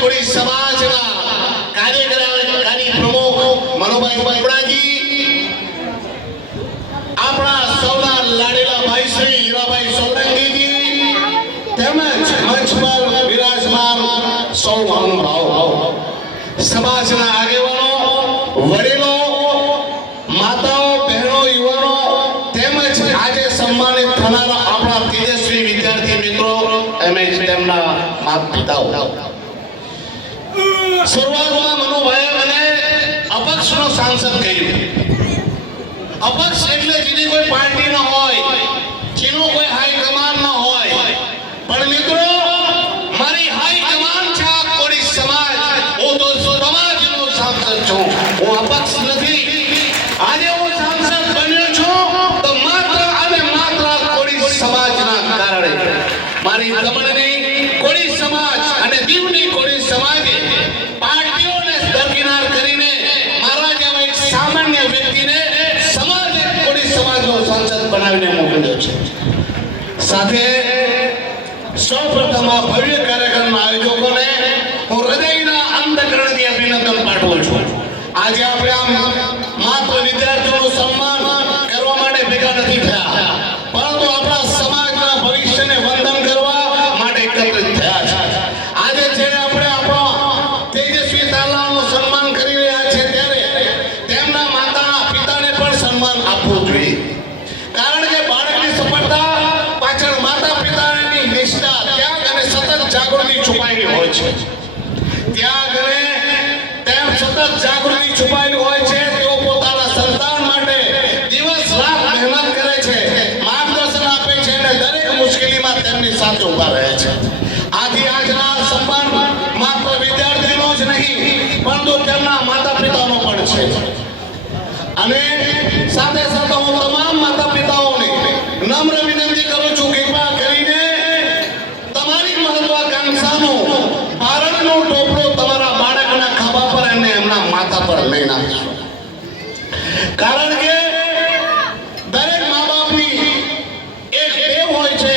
કોળી સમાજના કાર્યકારી પ્રમુખ મનોભાઈ બાપડાજી, આપણા સૌના લાડેલા ભાઈ શ્રી હીરાભાઈ સોલંકીજી, તેમજ મંચ પર વિરાજમાન સૌ મહાનુભાવો, સમાજના આગેવાનો, વડીલો, માતાઓ, બહેનો, યુવાનો, તેમજ આજે સન્માનિત થનારા આપણા તેજસ્વી વિદ્યાર્થી મિત્રો એમ તેમના માતા પિતાઓ. શરૂઆતમાં મનોભાઈએ મને અપક્ષનો સાંસદ કહ્યું. અપક્ષ એટલે જેની કોઈ પાર્ટી ન હોય, જેનો કોઈ હાઈકમાન ન હોય. પણ મિત્રો, મારી હાઈકમાન છે આ કોળી સમાજ. હું તો સમાજનો સાંસદ છું, હું અપક્ષ નથી. આજે હું સાંસદ બન્યો છું તો માત્ર અને માત્ર કોળી સમાજના કારણે. મારી દમણની કોળી સમાજ અને દીવની કોળી સમાજે પાર્ટીઓને દરકિનાર કરીને મારા જેવા એક સામાન્ય વ્યક્તિને સમાજે કોળી સમાજનો સાંસદ બનાવીને મોકલ્યો છે. સાથે સૌપ્રથમ આ ભવ્ય કાર્યક્રમના આયોજકોને હું હૃદયના અંતઃકરણથી અભિનંદન પાઠવું છું. આજે આપણે આમ માત્ર વિદ્યાર્થીઓનું સન્માન કરવા માટે ભેગા નથી થયા, પરંતુ આપણા સમાજના ભવિષ્યને વંદન કરવા માટે એકત્રિત થયા છે. આજે જ્યારે આપણે આપણા તેજસ્વી તાલાનું સન્માન કરી રહ્યા છે, ત્યારે તેમના માતાના પિતાને પણ સન્માન આપવું જોઈએ. કારણ કે બાળકની સફળતા પાછળ માતા પિતાની નિષ્ઠા, ત્યાગ અને સતત જાગૃતિ છુપાયેલી હોય છે. ત્યાગ અને તેમ સતત જાગૃતિ છુપાયેલી હોય છે. તેઓ પોતાના સંતાન માટે દિવસ રાત મહેનત કરે છે, માર્ગદર્શન આપે છે અને દરેક મુશ્કેલીમાં તેમની સાથે ઊભા રહે છે. આથી આજના સન્માન માત્ર વિદ્યાર્થીનો જ નહીં, પરંતુ તેમના માતા પિતાનો પણ છે. અને સાથે સાથે હું તમામ માતા પિતાઓને નમ્ર વિનંતી કરું છું, કૃપા કરીને તમારી મહત્વાકાંક્ષાનો ભારતનો ટોપલો તમારા બાળકના ખભા પર અને એમના માથા પર લઈ નાખશો. કારણ કે દરેક મા બાપની એક ટેવ હોય છે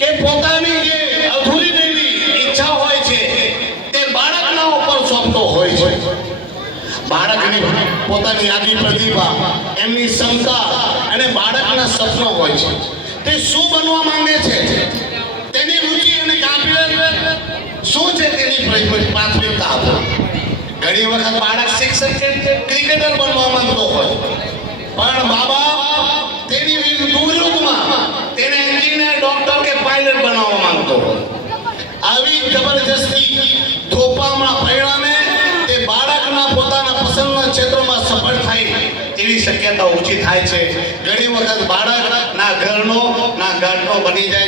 કે પોતાની જે અધૂરી રહેલી ઈચ્છા હોય છે તે બાળકના ઉપર સોંપતો હોય છે. બાળકની પોતાની આગવી પ્રતિભા, એમની ક્ષમતા અને બાળકના સપનો હોય છે. તે શું બનવા માંગે છે, તેની રુચિ અને કાબિલિયત શું છે, તેની પ્રાથમિકતા આપો. ઘણી વખત બાળક શિક્ષક કે ક્રિકેટર બનવા માંગતો હોય, પણ બાબા તેની વિરુદ્ધમાં તેને એન્જિનિયર, ડોક્ટર કે પાયલટ બનાવવા માંગતો હોય. આવી જબરજસ્તી થોપામાં પરિણામે તે બાળકના પોતાના પસંદના ક્ષેત્રમાં સફળ થાય તેવી શક્યતા ઓછી થાય છે. ઘણી વખત બાળક ના ઘરનો ના ઘરનો બની જાય